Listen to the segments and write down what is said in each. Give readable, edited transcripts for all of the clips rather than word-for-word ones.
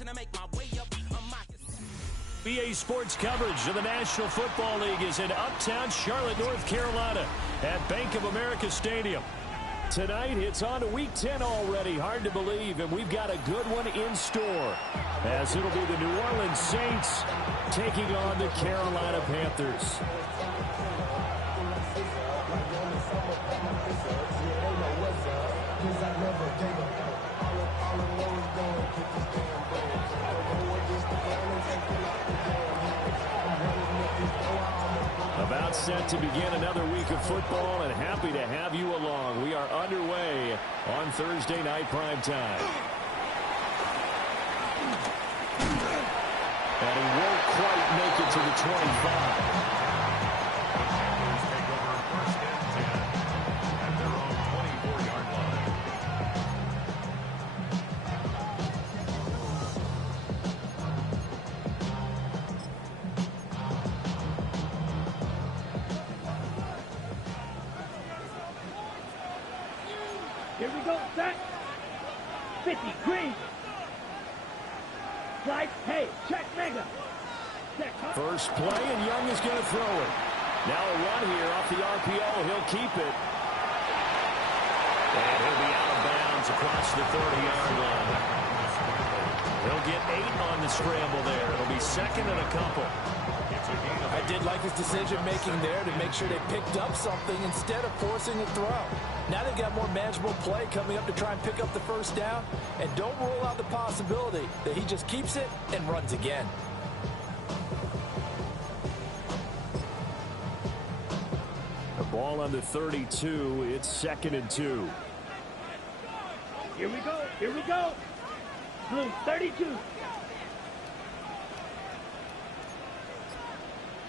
and I make my way up. BA Sports coverage of the National Football League is in uptown Charlotte, North Carolina at Bank of America Stadium. Tonight, it's on to Week 10 already. Hard to believe, and we've got a good one in store, as it'll be the New Orleans Saints taking on the Carolina Panthers. About set to begin another week of football, and happy to have you along. We are underway on Thursday night primetime. And he won't quite make it to the 25. Here we go, set. 50, green. Slide, hey, check, mega. Set, first play, and Young is going to throw it. Now a run here off the RPO. He'll keep it. And he'll be out of bounds across the 30-yard line. He'll get 8 on the scramble there. It'll be second and a couple. I did like his decision-making there to make sure they picked up something instead of forcing a throw. Now they've got more manageable play coming up to try and pick up the first down. And don't rule out the possibility that he just keeps it and runs again. The ball on the 32. It's second and 2. Here we go. Here we go. Blue, 32.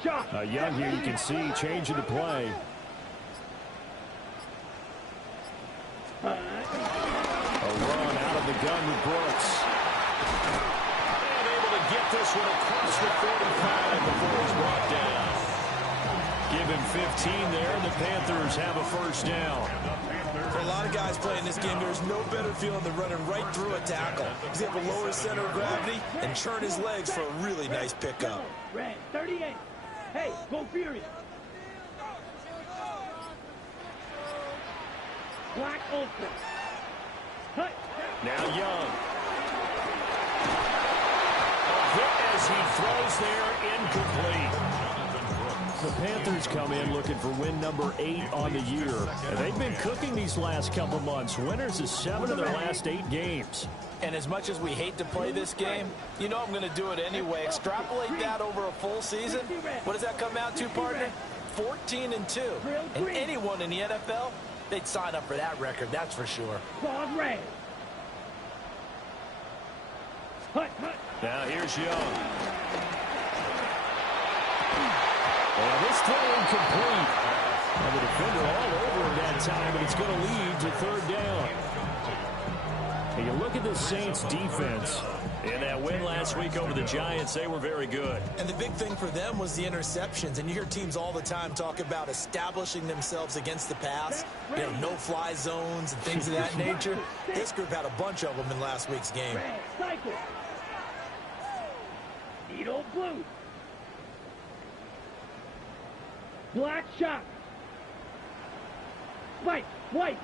Shot. Young here, you can see, changing the play. A run out of the gun with Brooks. And able to get this one across the 45 before he's brought down. Give him 15 there, and the Panthers have a first down. For a lot of guys playing this game, there's no better feeling than running right through a tackle. He's able to lower his center of gravity and churn his legs for a really nice pickup. Red, 38. Hey, go Furious. Black Ultra. Cut. Now Young. A hit as he throws there, incomplete. The Panthers come in looking for win number 8 on the year. And they've been cooking these last couple months. Winners of 7 of their last 8 games. And as much as we hate to play this game, you know I'm going to do it anyway. Extrapolate that over a full season. What does that come out to, partner? 14-2. And anyone in the NFL, they'd sign up for that record, that's for sure. Red. Now here's Young. And this throw incomplete. And the defender all over him that time, and it's going to lead to third down. And you look at the Saints defense. In that win last week over the Giants, they were very good. And the big thing for them was the interceptions. And you hear teams all the time talk about establishing themselves against the pass. You know, no-fly zones and things of that nature. This group had a bunch of them in last week's game. Cycle. Needle blue. Black shot. White, white.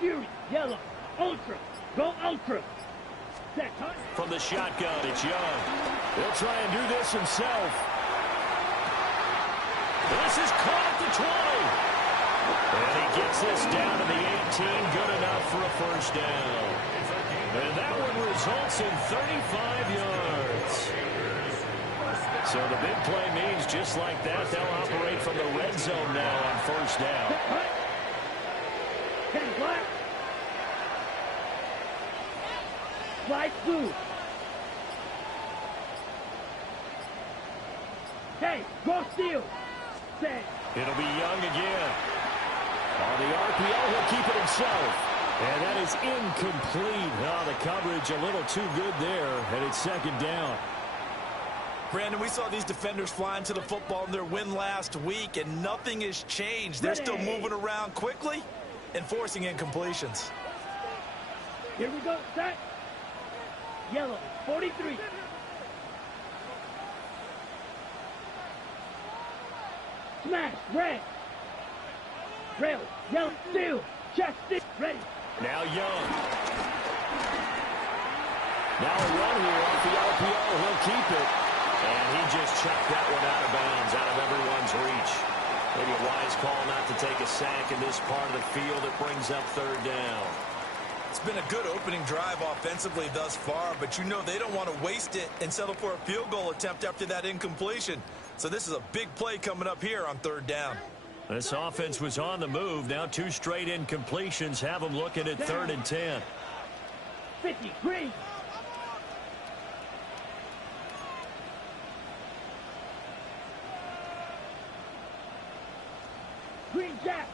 Fury, yellow, ultra, go ultra. Set, from the shotgun, it's Young. He'll try and do this himself. This is caught at the 20. And he gets this down to the 18, good enough for a first down. And that one results in 35 yards. So the big play means just like that, they'll operate from the red zone now on first down. Ten black. Light blue. Hey, go steal. Set. It'll be Young again. On the RPO, he'll keep it himself. And that is incomplete. Oh, the coverage a little too good there, and it's second down. Brandon, we saw these defenders flying to the football in their win last week, and nothing has changed. They're still moving around quickly and forcing incompletions. Here we go. Set. Yellow. 43. Smash. Red. Rail. Yellow. Steel. Chest. Steel. Ready. Now Young. Now a run here off the RPO. He'll keep it. And he just chucked that one out of bounds, out of everyone's reach. Maybe a wise call not to take a sack in this part of the field. It brings up third down. It's been a good opening drive offensively thus far, but you know they don't want to waste it and settle for a field goal attempt after that incompletion. So this is a big play coming up here on third down. This offense was on the move. Now 2 straight incompletions have them looking at 3rd and 10. 50. Green. Green Jack.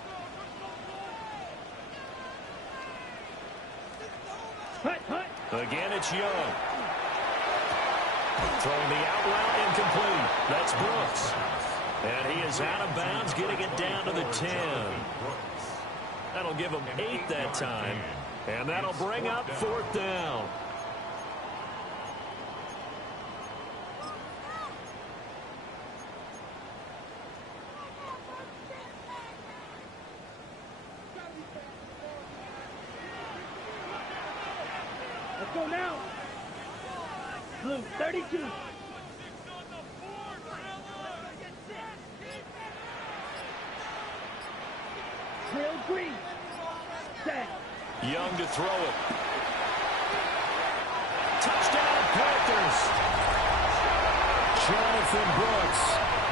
Hut, hut. Again, it's Young. Throwing the out route, incomplete. That's Brooks. And he is out of bounds, getting it down to the 10. That'll give him 8 that time. And that'll bring up 4th down. Let's go now. Blue, 32. Trail green. Set. Young to throw it. Touchdown, Panthers. Jonathan Brooks.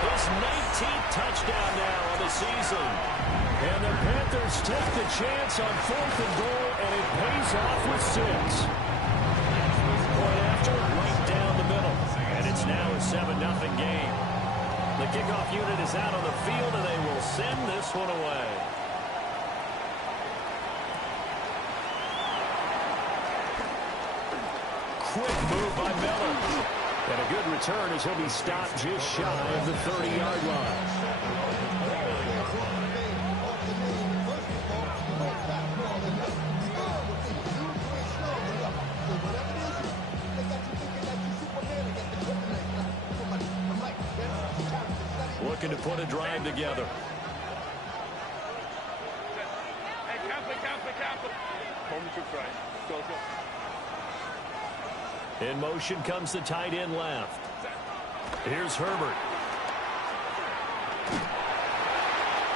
His 19th touchdown now on the season. And the Panthers take the chance on 4th and goal, and it pays off with 6. Point after, right down the middle. And it's now a 7-0 game. The kickoff unit is out on the field, and they will send this one away. Quick move by Miller. And a good return as he'll be stopped just shy of the 30-yard line. Looking to put a drive together. In motion comes the tight end left. Here's Herbert.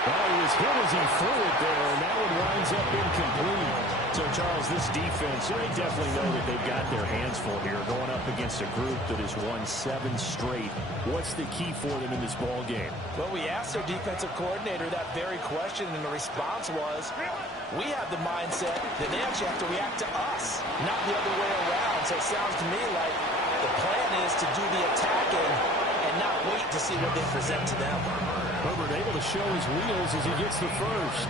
Well, he was hit as he threw it there, and that one winds up incomplete. So, Charles, this defense, they definitely know that they've got their hands full here, going up against a group that has won 7 straight. What's the key for them in this ball game? Well, we asked their defensive coordinator that very question, and the response was, we have the mindset that they actually have to react to us, not the other way around. So it sounds to me like the plan is to do the attacking and not wait to see what they present to them. Herbert able to show his wheels as he gets the first.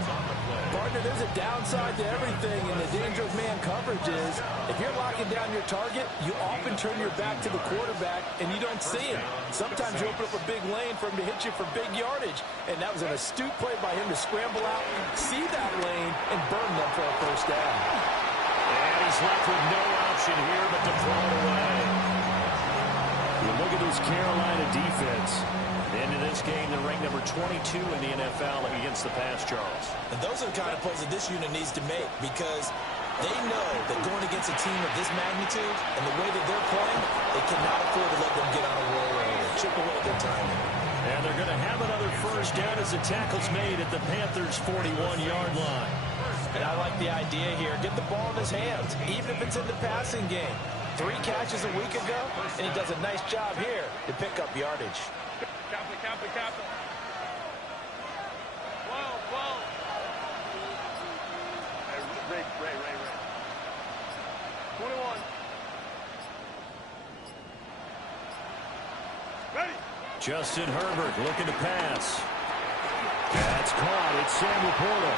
Partner, there's a downside to everything, and the danger of man coverage is if you're locking down your target, you often turn your back to the quarterback, and you don't see him. Sometimes you open up a big lane for him to hit you for big yardage, and that was an astute play by him to scramble out, see that lane, and burn them for a first down. And he's left with no option here but to throw it away. You look at this Carolina defense. Into this game, they're ranked number 22 in the NFL against the pass, Charles. And those are the kind of plays that this unit needs to make because they know that going against a team of this magnitude and the way that they're playing, they cannot afford to let them get on a roll or chip away at their timing. And they're going to have another first down as the tackle's made at the Panthers' 41-yard line. And I like the idea here. Get the ball in his hands, even if it's in the passing game. 3 catches a week ago, and he does a nice job here to pick up yardage. Cap. Whoa. Ray. 21. Ready. Justin Herbert looking to pass. That's caught. It's Sam Laporta.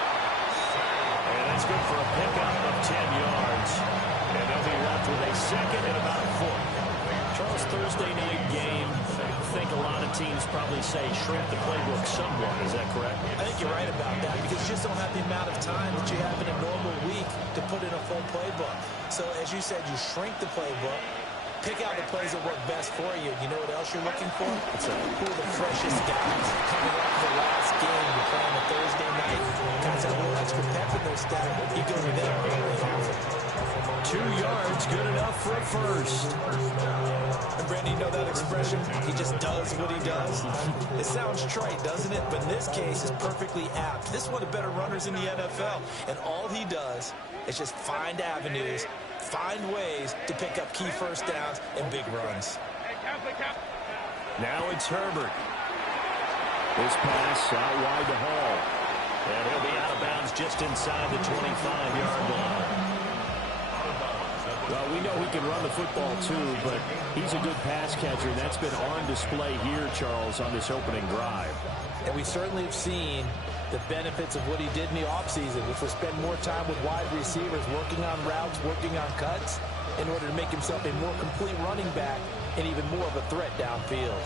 And that's good for a pickup of 10 yards. And they'll be left with a second and about a foot. Charles, Thursday night game. I think a lot of teams probably say shrink the playbook somewhat. Is that correct? I think you're right about that because you just don't have the amount of time that you have in a normal week to put in a full playbook. So, as you said, you shrink the playbook, pick out the plays that work best for you. You know what else you're looking for? Who are the freshest guys coming off the last game? You're playing a Thursday night. Guys have a little extra pep in their step. You go to them early on. 2 yards, good enough for a first. And Brandon, you know that expression? He just does what he does. It sounds trite, doesn't it? But in this case, it's perfectly apt. This is one of the better runners in the NFL. And all he does is just find avenues, find ways to pick up key first downs and big runs. Now it's Herbert. This pass out wide to Hall. And he'll be out of bounds just inside the 25-yard line. Well, we know he can run the football too, but he's a good pass catcher, and that's been on display here, Charles, on this opening drive. And we certainly have seen the benefits of what he did in the offseason, which was spend more time with wide receivers, working on routes, working on cuts, in order to make himself a more complete running back and even more of a threat downfield.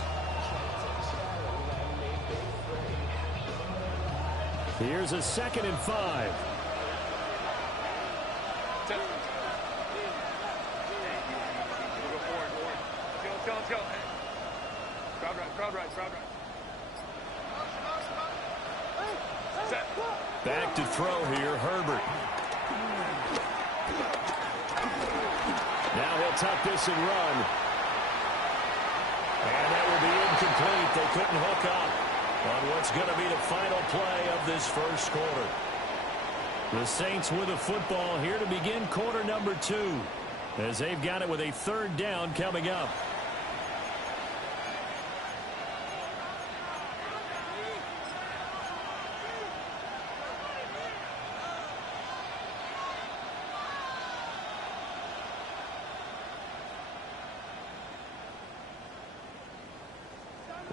Here's a 2nd and 5. Let's go. Crowd right. Set. Back to throw here, Herbert. Now he'll tuck this and run. And that will be incomplete. They couldn't hook up on what's going to be the final play of this first quarter. The Saints with a football here to begin quarter number 2, as they've got it with a 3rd down coming up.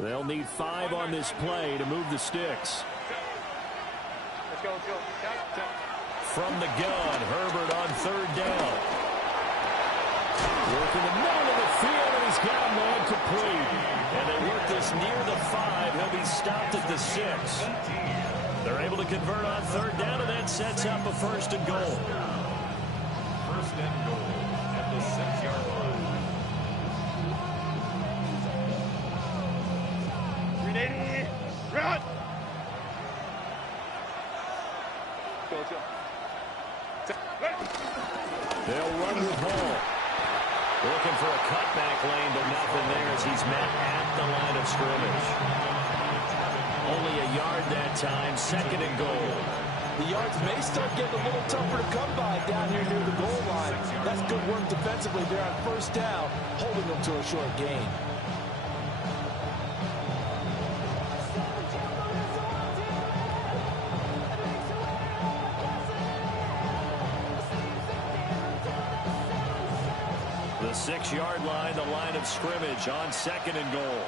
They'll need 5 on this play to move the sticks. Let's go. From the gun, Herbert on 3rd down. Working the middle of the field, and he's got a man complete. And they work this near the 5. He'll be stopped at the 6. They're able to convert on 3rd down, and that sets up a 1st and goal. 1st and goal at the 6-yard line. 380. Run. Go. They'll run with Hall. Looking for a cutback lane, but nothing there as he's met at the line of scrimmage. Only a yard that time, 2nd and goal. The yards may start getting a little tougher to come by down here near the goal line. That's good work defensively there on 1st down, holding them to a short gain. The 6-yard line, the line of scrimmage on 2nd and goal.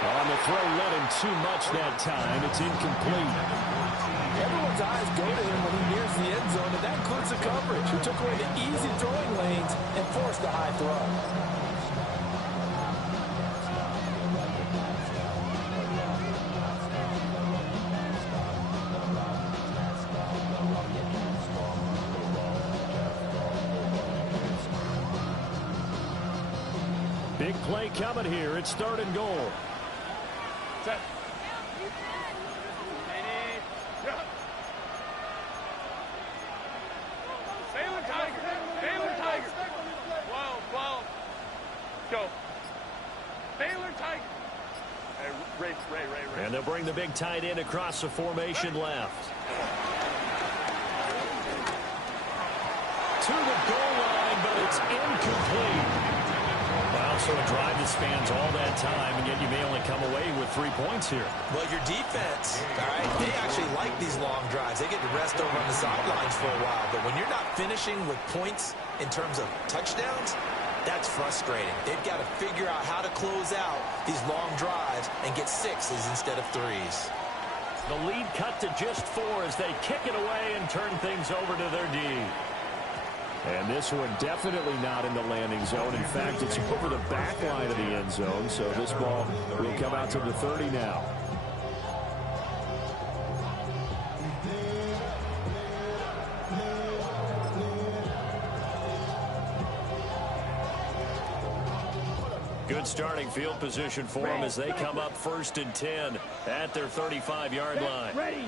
On the throw, let him too much that time. It's incomplete. Everyone's eyes go to him when he nears the end zone, and that includes the coverage, who took away the easy throwing lanes and forced a high throw. Big play coming here. It's 3rd and goal. Set. Baylor Tiger. 12. Go. Baylor Tiger. Ray. And they'll bring the big tight end across the formation left. To the goal line, but it's incomplete. Well, so a drive that spans all that time, and yet you may only come away with 3 points here. Well, your defense, all right, they actually like these long drives. They get to rest over on the sidelines for a while. But when you're not finishing with points in terms of touchdowns, that's frustrating. They've got to figure out how to close out these long drives and get 6s instead of 3s. The lead cut to just 4 as they kick it away and turn things over to their D. And this one definitely not in the landing zone. In fact, it's over the back line of the end zone. So this ball will come out to the 30 now. Good starting field position for them as they come up 1st and 10 at their 35-yard line. Ready.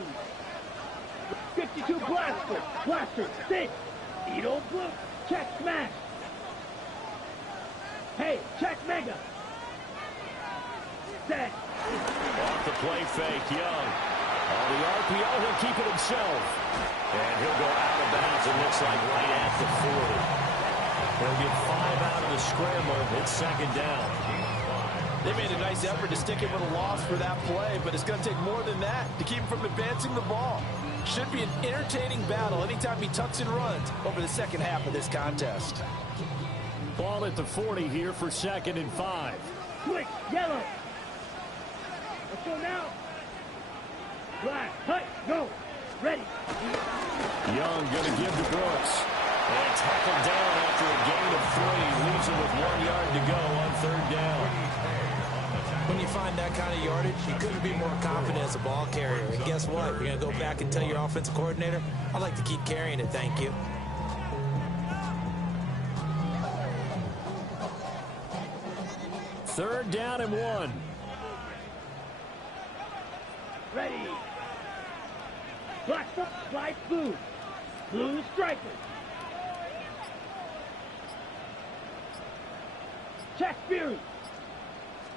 52 blaster. Blaster. 6. Edo blue. Check smash. Hey, check mega. Set. Off the play fake, Young. On the RPO, he'll keep it himself. And he'll go out of bounds, it looks like right at the 40. He'll get 5 out of the scramble. It's 2nd down. They made a nice effort to stick him with a loss for that play, but it's going to take more than that to keep him from advancing the ball. Should be an entertaining battle anytime he tucks and runs over the second half of this contest. Ball at the 40 here for 2nd and 5. Quick, yellow. Let's go now. Black, hut, go. Ready. Young going to give to Brooks. And tackled down after a gain of 3. Leaves him with 1 yard to go on 3rd down. When you find that kind of yardage, you couldn't be more confident as a ball carrier. And guess what? You're going to go back and tell your offensive coordinator, I'd like to keep carrying it, thank you. Third down and 1. Ready. Black, slide blue. Blue striker. Check Fury.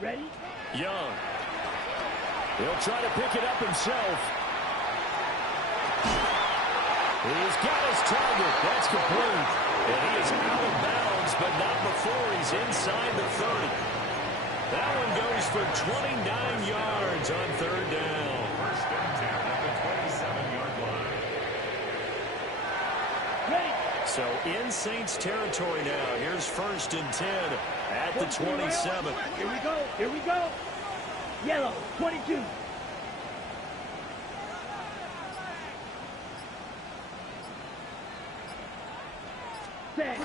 Ready? Young. He'll try to pick it up himself. He's got his target. That's complete. And he is out of bounds, but not before he's inside the 30. That one goes for 29 yards on 3rd down. First and 10 at the 27-yard line. Ready. So in Saints territory now. Here's 1st and 10 at the 27. Here we go. Here we go. Yellow, 22. Set.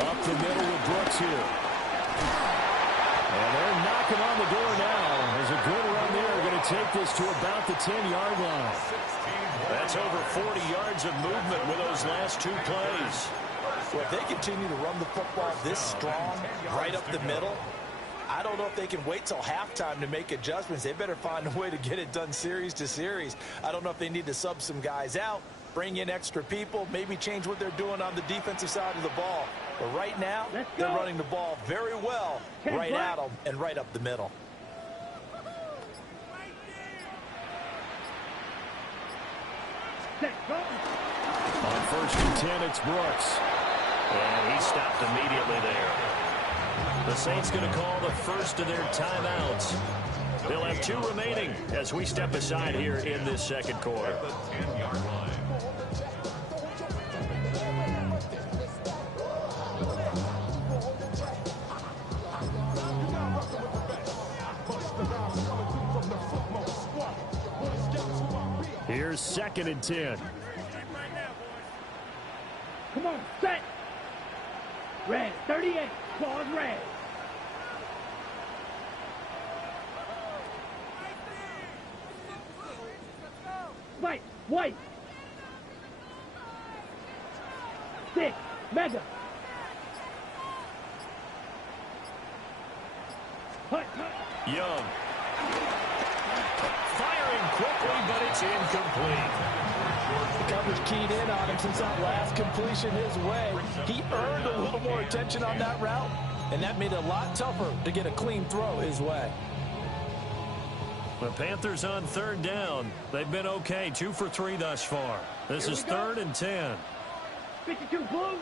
Up the middle with Brooks here. And they're knocking on the door now. There's a good run there. Going to take this to about the 10-yard line. That's over 40 yards of movement with those last 2 plays. Well, if they continue to run the football this strong, right up the middle, I don't know if they can wait till halftime to make adjustments. They better find a way to get it done series to series. I don't know if they need to sub some guys out, bring in extra people, maybe change what they're doing on the defensive side of the ball. But right now, they're running the ball very well right at them and right up the middle. Set. Go. On 1st and 10, it's Brooks. And he stopped immediately there. The Saints going to call the first of their timeouts. They'll have 2 remaining as we step aside here in this 2nd quarter. Here's 2nd and 10. Come on, set. Red, 38. Claws red. White, white. 6, mega. Hut, hut. Young. Firing quickly, but it's incomplete. The coverage keyed in on him since that last completion his way. He earned a little more attention on that route, and that made it a lot tougher to get a clean throw his way. The Panthers on 3rd down. They've been okay, 2 for 3 thus far. This is 3rd and 10. 52 blue.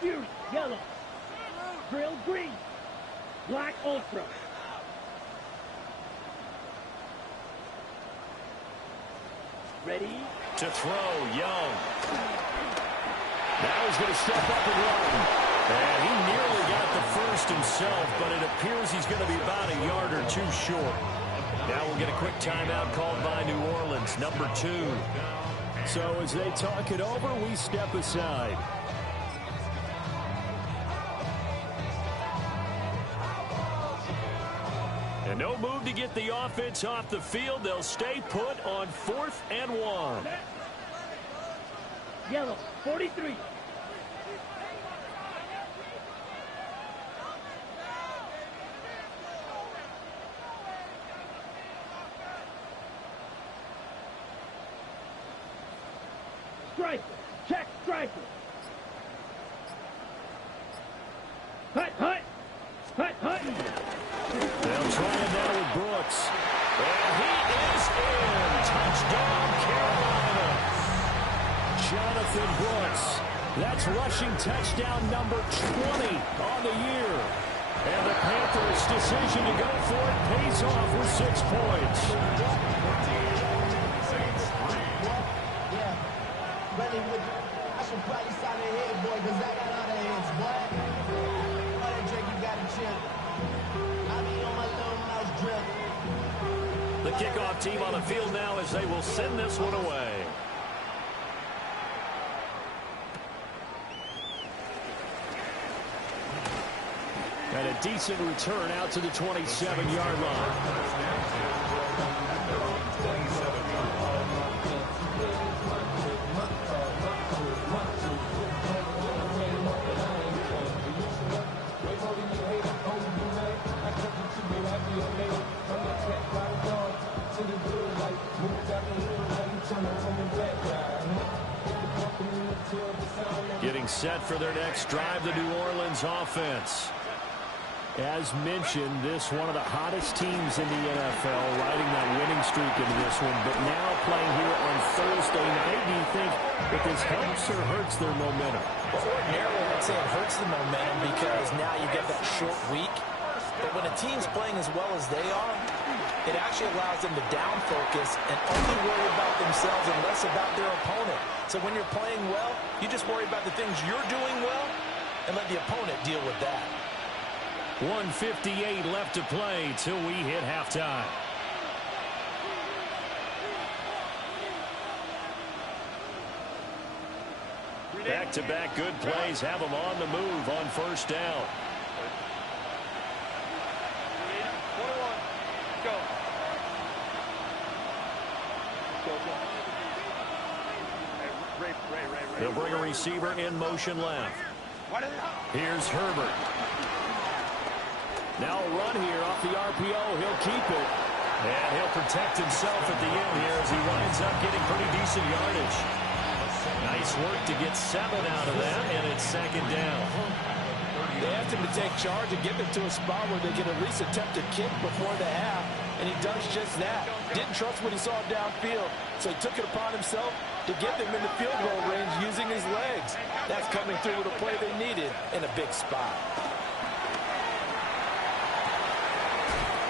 Fury, yellow. Drill green. Black ultra. Ready? To throw, Young. Now he's going to step up and run. And he nearly got the first himself, but it appears he's going to be about a yard or 2 short. Now we'll get a quick timeout called by New Orleans, number 2. So as they talk it over, we step aside. And no move to get the offense off the field. They'll stay put on 4th and 1. Yellow, 43. Striker, check striker. Hut, hut, hut, hut. They'll try it now with Brooks. And he is in. Touchdown, Carolina. Jonathan Brooks. That's rushing touchdown number 20 on the year. And the Panthers' decision to go for it pays off with 6 points. I should probably sign a head, boy, because I got other heads, boy. Why that Drake, you got a chip? I be on my little mouse drip. The kickoff team on the field now as they will send this one away. And a decent return out to the 27-yard line. Getting set for their next drive, the New Orleans offense. As mentioned, this one of the hottest teams in the NFL, riding that winning streak into this one, but now playing here on Thursday night. Do you think that this helps or hurts their momentum? Well, ordinarily, I'd say it hurts the momentum because now you get that short week. But when a team's playing as well as they are, it actually allows them to down focus and only worry about themselves and less about their opponent. So when you're playing well, you just worry about the things you're doing well and let the opponent deal with that. 1:58 left to play till we hit halftime. Back-to-back good plays have them on the move on first down. They'll bring a receiver in motion left. Here's Herbert. Now a run here off the RPO. He'll keep it. And he'll protect himself at the end here as he winds up getting pretty decent yardage. Nice work to get 7 out of that, and it's 2nd down. They asked him to take charge and get them to a spot where they could at least attempt a kick before the half, and he does just that. Didn't trust what he saw downfield, so he took it upon himself to get them in the field goal range using his legs. That's coming through with a play they needed in a big spot.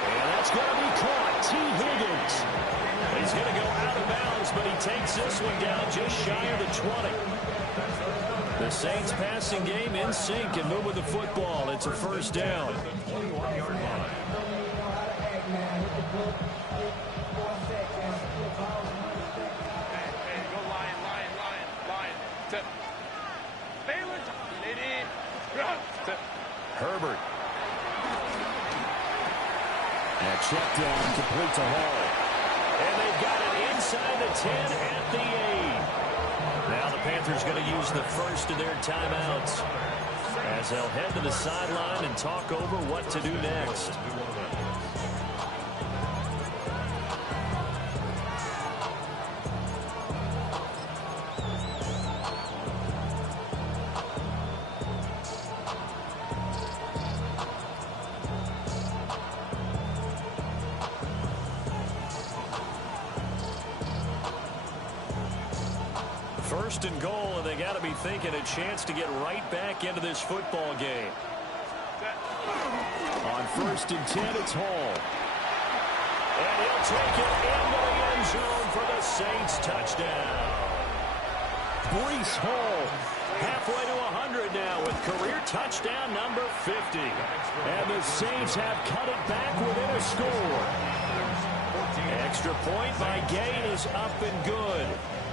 And that's going to be caught. T. Higgins. He's going to go out of bounds, but he takes this one down just shy of the 20. The Saints passing game in sync and moving the football. It's a first down. Herbert. And check down complete to Hall. And they've got it inside the 10 at the 8. Now the Panthers going to use the first of their timeouts as they'll head to the sideline and talk over what to do next. First and goal, and they got to be thinking a chance to get right back into this football game. On 1st and 10, it's Hall. And he'll take it into the end zone for the Saints touchdown. Breece Hall, halfway to 100 now with career touchdown number 50. And the Saints have cut it back within a score. Extra point by Gay is up and good.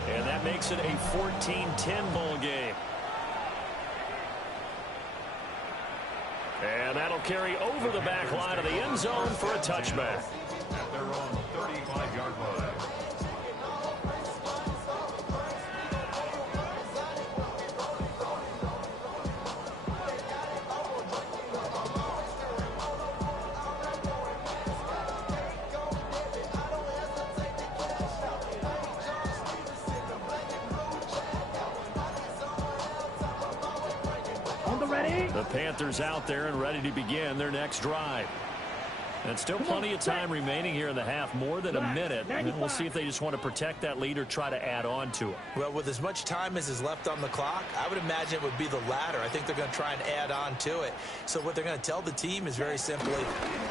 And that makes it a 14-10 ball game. And that'll carry over the back line of the end zone for a touchback. At their own 35-yard line. The Panthers out there and ready to begin their next drive. And still plenty of time remaining here in the half, more than a minute. And we'll see if they just want to protect that lead or try to add on to it. Well, with as much time as is left on the clock, I would imagine it would be the latter. I think they're going to try and add on to it. So what they're going to tell the team is very simply,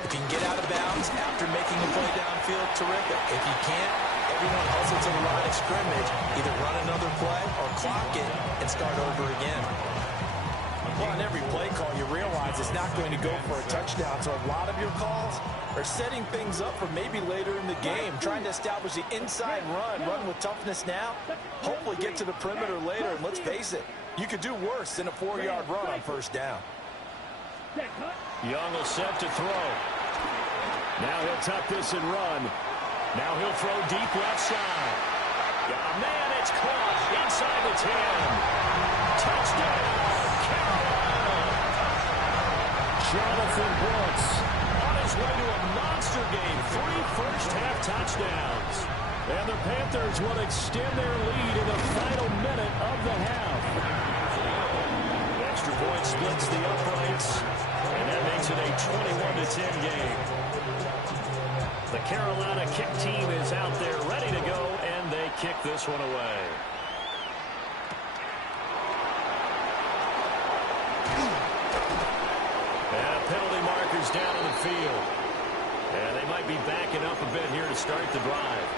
if you can get out of bounds after making a play downfield, terrific. If you can't, everyone hustle to the line of scrimmage, either run another play or clock it and start over again. Well, on every play call, you realize it's not going to go for a touchdown. So a lot of your calls are setting things up for maybe later in the game, trying to establish the inside run with toughness now, hopefully get to the perimeter later. And let's face it, you could do worse than a 4-yard run on first down. Young will set to throw. Now he'll tuck this and run. Now he'll throw deep left side. Got a man, it's caught inside the 10. Touchdown! Jonathan Brooks on his way to a monster game. 3 first-half touchdowns. And the Panthers will extend their lead in the final minute of the half. The extra point splits the uprights, and that makes it a 21-10 game. The Carolina kick team is out there ready to go, and they kick this one away. Penalty markers down on the field. And they might be backing up a bit here to start the drive.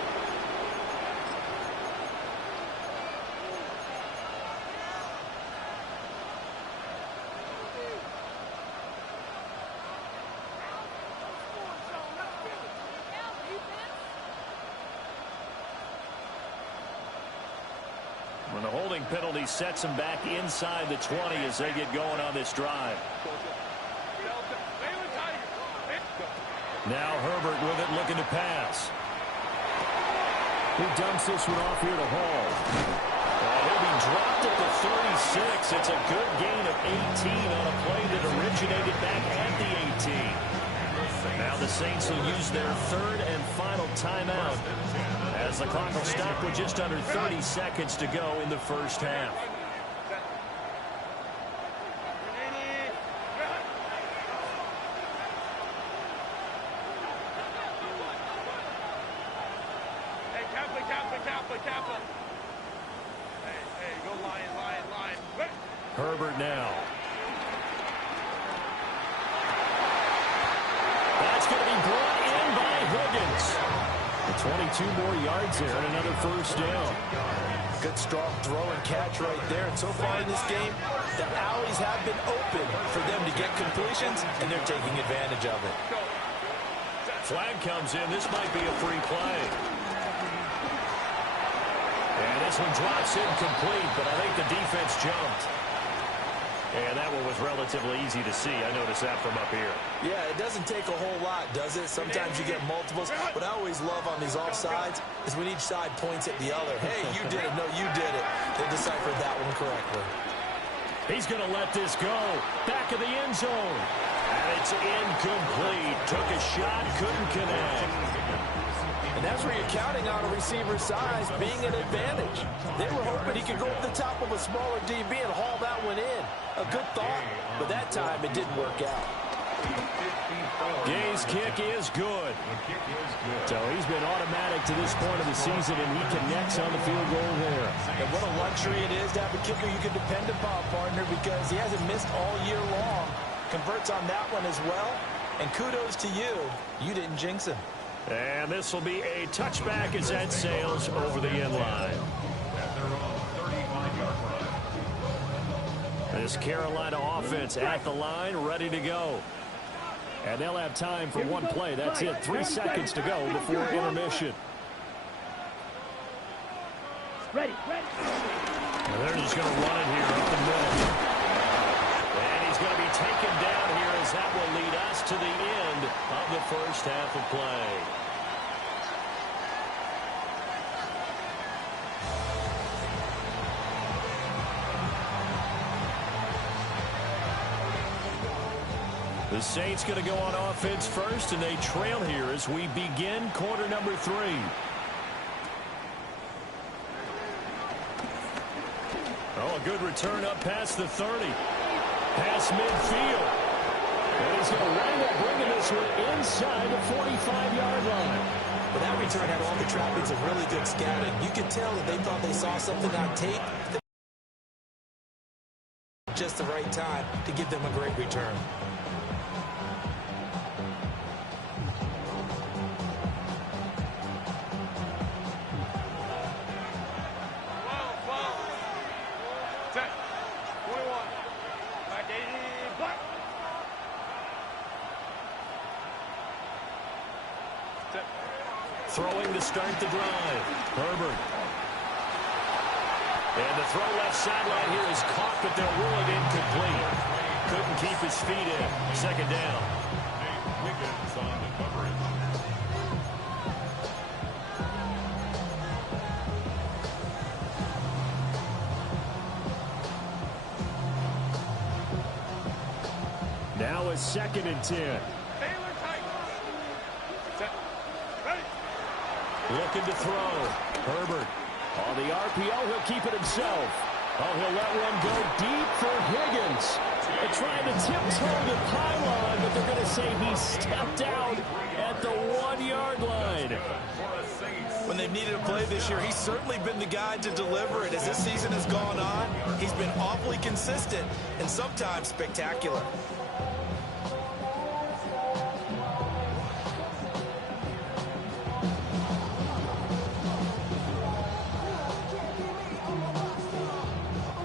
When the holding penalty sets them back inside the 20 as they get going on this drive. Now Herbert with it, looking to pass. He dumps this one off here to Hall. He'll be dropped at the 36. It's a good gain of 18 on a play that originated back at the 18. Now the Saints will use their third and final timeout as the clock will stop with just under 30 seconds to go in the first half. Herbert now. That's going to be brought in by Higgins. 22 more yards there and another first down. Good strong throw and catch right there. And so far in this game, the alleys have been open for them to get completions, and they're taking advantage of it. Flag comes in. This might be a free play. And this one drops incomplete, but I think the defense jumped. And that one was relatively easy to see. I noticed that from up here. Yeah, it doesn't take a whole lot, does it? Sometimes you get multiples. What I always love on these offsides is when each side points at the other. Hey, you did it. No, you did it. They deciphered that one correctly. He's going to let this go. Back of the end zone. And it's incomplete. Took a shot, couldn't connect. And that's where you're counting on a receiver's size being an advantage. They were hoping he could go over the top of a smaller DB and haul that one in. A good thought, but that time it didn't work out. Gay's kick is good. So he's been automatic to this point of the season, and he connects on the field goal there. And what a luxury it is to have a kicker you can depend upon, partner, because he hasn't missed all year long. Converts on that one as well. And kudos to you. You didn't jinx him. And this will be a touchback as that sails over the end line. This Carolina offense at the line, ready to go. And they'll have time for one play. That's it. 3 seconds to go before intermission. Ready. And they're just going to run it here up the middle. And he's going to be taken down here as that will lead us to the end of the first half of play. The Saints going to go on offense first, and they trail here as we begin quarter number 3. Oh, a good return up past the 30. Past midfield. And he's going to wind up bringing this one inside the 45-yard line. But that return had all the trappings of really good scouting. You could tell that they thought they saw something on tape. Just the right time to give them a great return. Throwing to start the drive. Herbert. And the throw left sideline here is caught, but they'll rule it incomplete. Couldn't keep his feet in. Second down. Wiggins on the coverage. Now a 2nd and 10. Looking to throw. Herbert. On the RPO, he'll keep it himself. Oh, he'll let one go deep for Higgins. They're trying to tiptoe the pylon, but they're going to say he stepped out at the 1-yard line. When they've needed a play this year, he's certainly been the guy to deliver it. As this season has gone on, he's been awfully consistent and sometimes spectacular.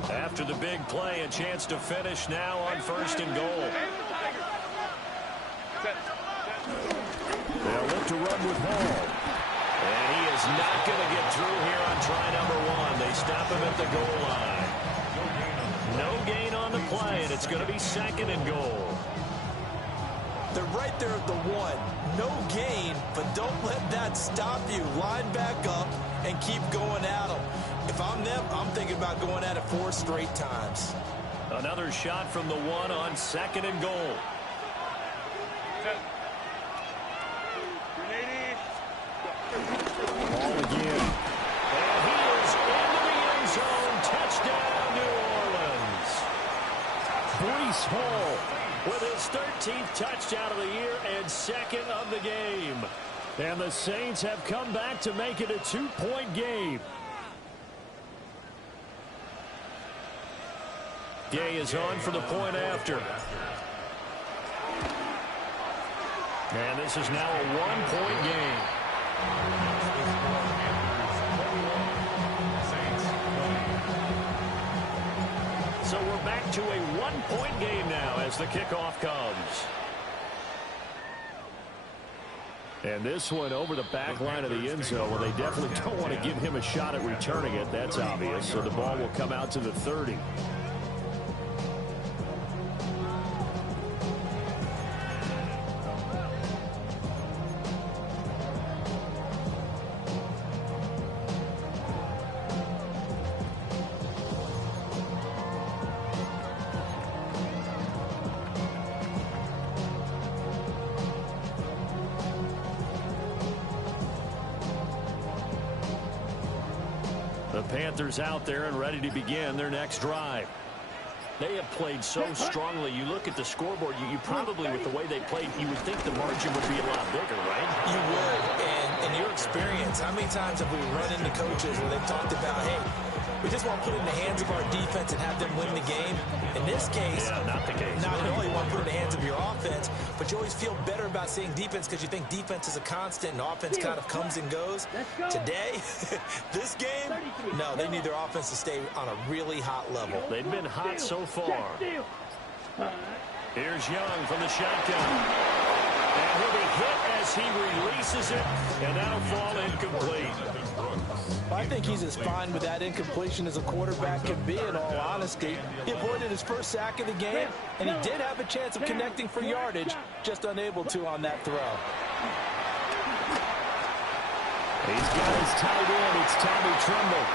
After the big play, a chance to finish now on 1st and goal. They'll look to run with Hall. And he is not going to get through here on try number 1. They stop him at the goal line. No gain on the play, and it's going to be 2nd and goal. They're right there at the 1. No gain, but don't let that stop you. Line back up and keep going at them. If I'm them, I'm thinking about going at it 4 straight times. Another shot from the 1 on 2nd and goal. Ball again. And he is into the end zone. Touchdown, New Orleans. Breece Hall with his 13th touchdown of the year and 2nd of the game. And the Saints have come back to make it a 2-point game. Gay is on for the point after. And this is now a 1-point game. So we're back to a 1-point game now as the kickoff comes. And this one over the back line of the end zone. Well, they definitely don't want to give him a shot at returning it. That's obvious. So the ball will come out to the 30. The Panthers out there and ready to begin their next drive. They have played so strongly. You look at the scoreboard, you probably, with the way they played, you would think the margin would be a lot bigger, right? You would. And in your experience, how many times have we run into coaches where they've talked about, hey, we just want to put it in the hands of our defense and have them win the game? In this case, not the case. Not at all. You want to put it in the hands of your offense, but you always feel better about seeing defense because you think defense is a constant and offense kind of comes and goes. Today, this game, no, they need their offense to stay on a really hot level. They've been hot so far. Here's Young from the shotgun. And he'll be hit as he releases it, and that'll fall incomplete. I think he's as fine with that incompletion as a quarterback can be, in all honesty. He avoided his first sack of the game, and he did have a chance of connecting for yardage, just unable to on that throw. He's got his tight end. It's Tommy Tremble.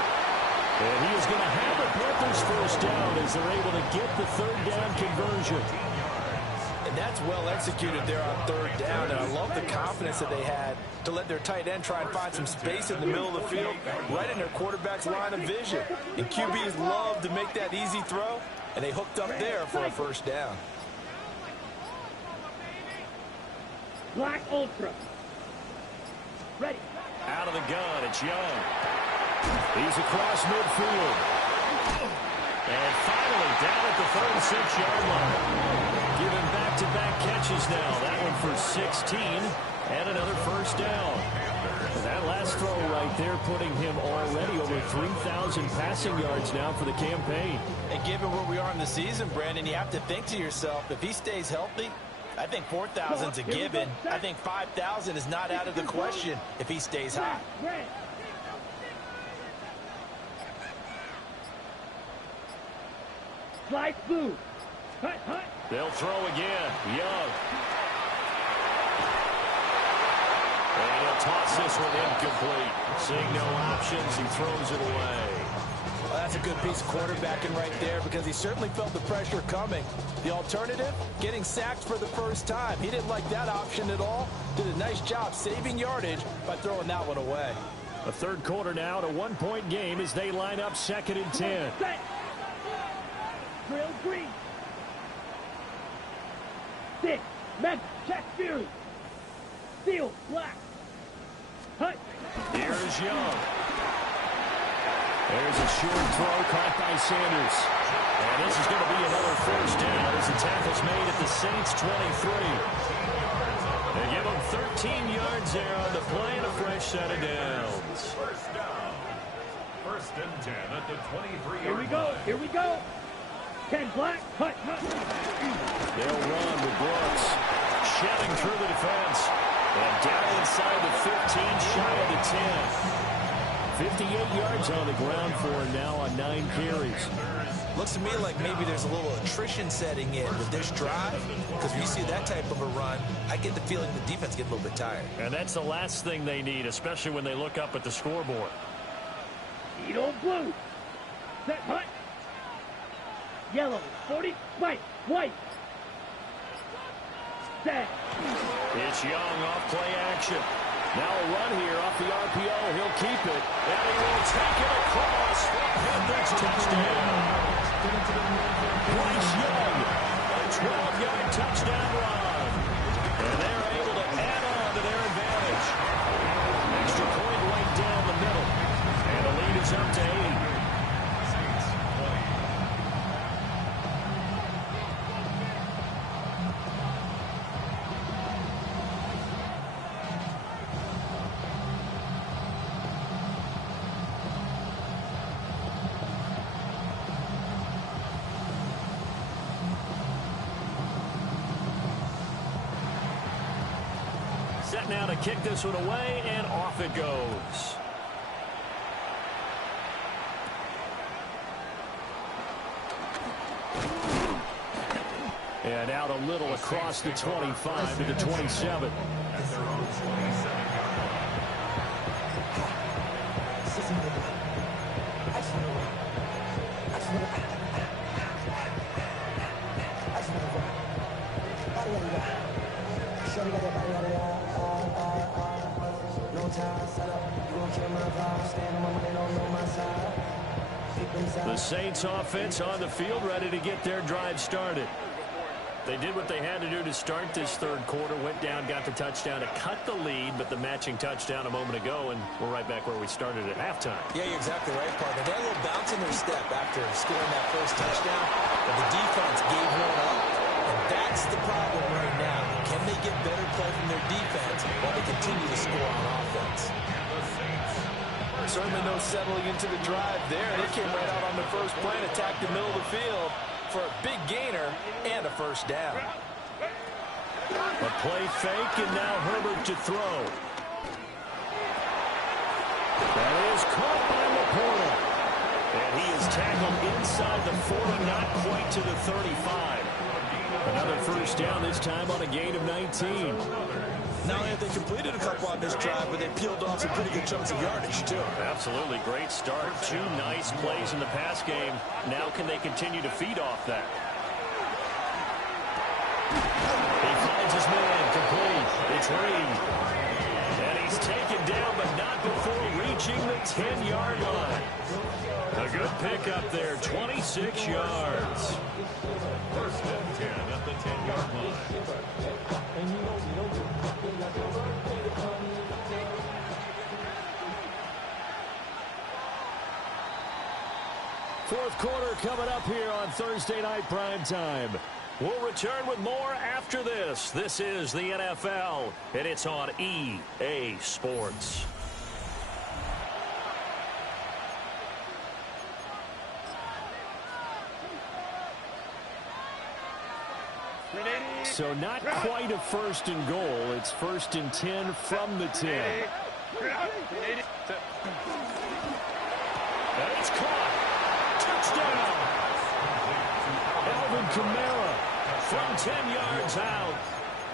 And he is going to have the Panthers first down as they're able to get the third down conversion. And that's well executed there on third down, and I love the confidence that they had to let their tight end try and find some space in the middle of the field, right in their quarterback's line of vision. And QBs love to make that easy throw, and they hooked up there for a first down. Black Ultra. Ready. Out of the gun, it's Young. He's across midfield. And finally down at the 36-yard line. Giving back-to-back catches now. That one for 16 and another first down. That last throw right there putting him already over 3,000 passing yards now for the campaign. And given where we are in the season, Brandon, you have to think to yourself, if he stays healthy, I think 4,000's a given. I think 5,000 is not out of the question if he stays hot. Slide blue. Hut, hut. They'll throw again. Young. And he'll toss this one incomplete. Seeing no options, he throws it away. Well, that's a good piece of quarterbacking right there because he certainly felt the pressure coming. The alternative, getting sacked for the first time. He didn't like that option at all. Did a nice job saving yardage by throwing that one away. A third quarter now, a one-point game as they line up 2nd and 10. Set. Drill green. 6. Mega. Check Fury. Steel. Black. Hut. Here's Young. There's a short throw caught by Sanders. And this is going to be another first down as the tackle's made at the Saints 23. They give them 13 yards there on the play and a fresh set of downs. First down. 1st and 10 at the 23-yard Here we go. line. Here we go. 10 Black. Hut, hut. They'll run with Brooks. Shelling through the defense. And down inside the 15, shy of the 10. 58 yards on the ground for him now on 9 carries. Looks to me like maybe there's a little attrition setting in with this drive, because when you see that type of a run, I get the feeling the defense gets a little bit tired. And that's the last thing they need, especially when they look up at the scoreboard. Edo blue. Set hut. Yellow. 40. White. White. Set. It's Young off play action. Now a run here off the RPO. He'll keep it. And he will take it across. Panthers touchdown. Bryce Young. A 12-yard touchdown run. And they're able to add on to their advantage. Extra point right down the middle. And the lead is up to 8. Set now to kick this one away, and off it goes. And out a little across the 25 to the 27. The Saints offense on the field, ready to get their drive started. They did what they had to do to start this third quarter, went down, got the touchdown to cut the lead, but the matching touchdown a moment ago, and we're right back where we started at halftime. Yeah, you're exactly right, partner. They had a little bounce in their step after scoring that first touchdown, but the defense gave one up, and that's the problem right now. Can they get better play from their defense while they continue to score on offense? Certainly no settling into the drive there. They came right out on the first play and attacked the middle of the field for a big gainer and a first down. A play fake, and now Herbert to throw. That is caught by Laporta. And he is tackled inside the 40, not quite to the 35. Another first down, this time on a gain of 19. Not only have they completed a couple on this drive, but they peeled off some pretty good chunks of yardage, too. Absolutely. Great start. 2 nice plays in the pass game. Now can they continue to feed off that? He finds his man complete. It's Reed. And he's taken down, but not before reaching the 10-yard line. A good pickup there, 26 yards. First and 10 at the 10-yard line. Fourth quarter coming up here on Thursday Night Primetime. We'll return with more after this. This is the NFL, and it's on EA Sports. So not quite a first and goal. It's first and 10 from the 10. And it's caught. Touchdown. Alvin Kamara from 10 yards out.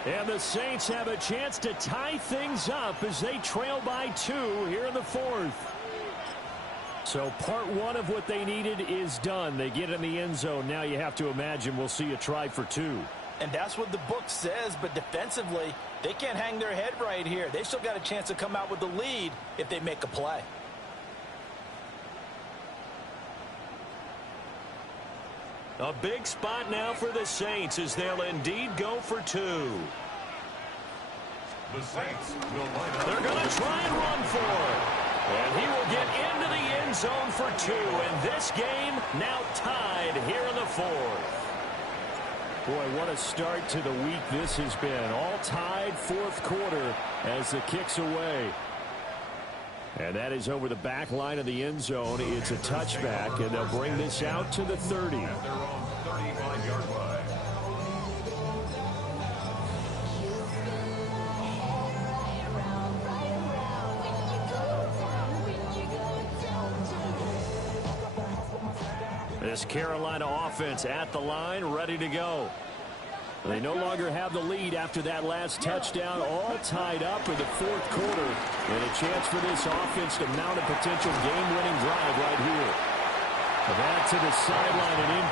And the Saints have a chance to tie things up as they trail by 2 here in the fourth. So part 1 of what they needed is done. They get in the end zone. Now you have to imagine we'll see a try for 2. And that's what the book says, but defensively, they can't hang their head right here. They still got a chance to come out with the lead if they make a play. A big spot now for the Saints as they'll indeed go for 2. The Saints will line up. They're going to try and run for it. And he will get into the end zone for 2. And this game now tied here in the fourth. Boy, what a start to the week this has been. All tied fourth quarter as the kick's away. And that is over the back line of the end zone. It's a touchback, and they'll bring this out to the 30. At their own 35-yard line. This Carolina offense at the line, ready to go. They no longer have the lead after that last touchdown, all tied up in the fourth quarter. And a chance for this offense to mount a potential game-winning drive right here. That to the sideline and in.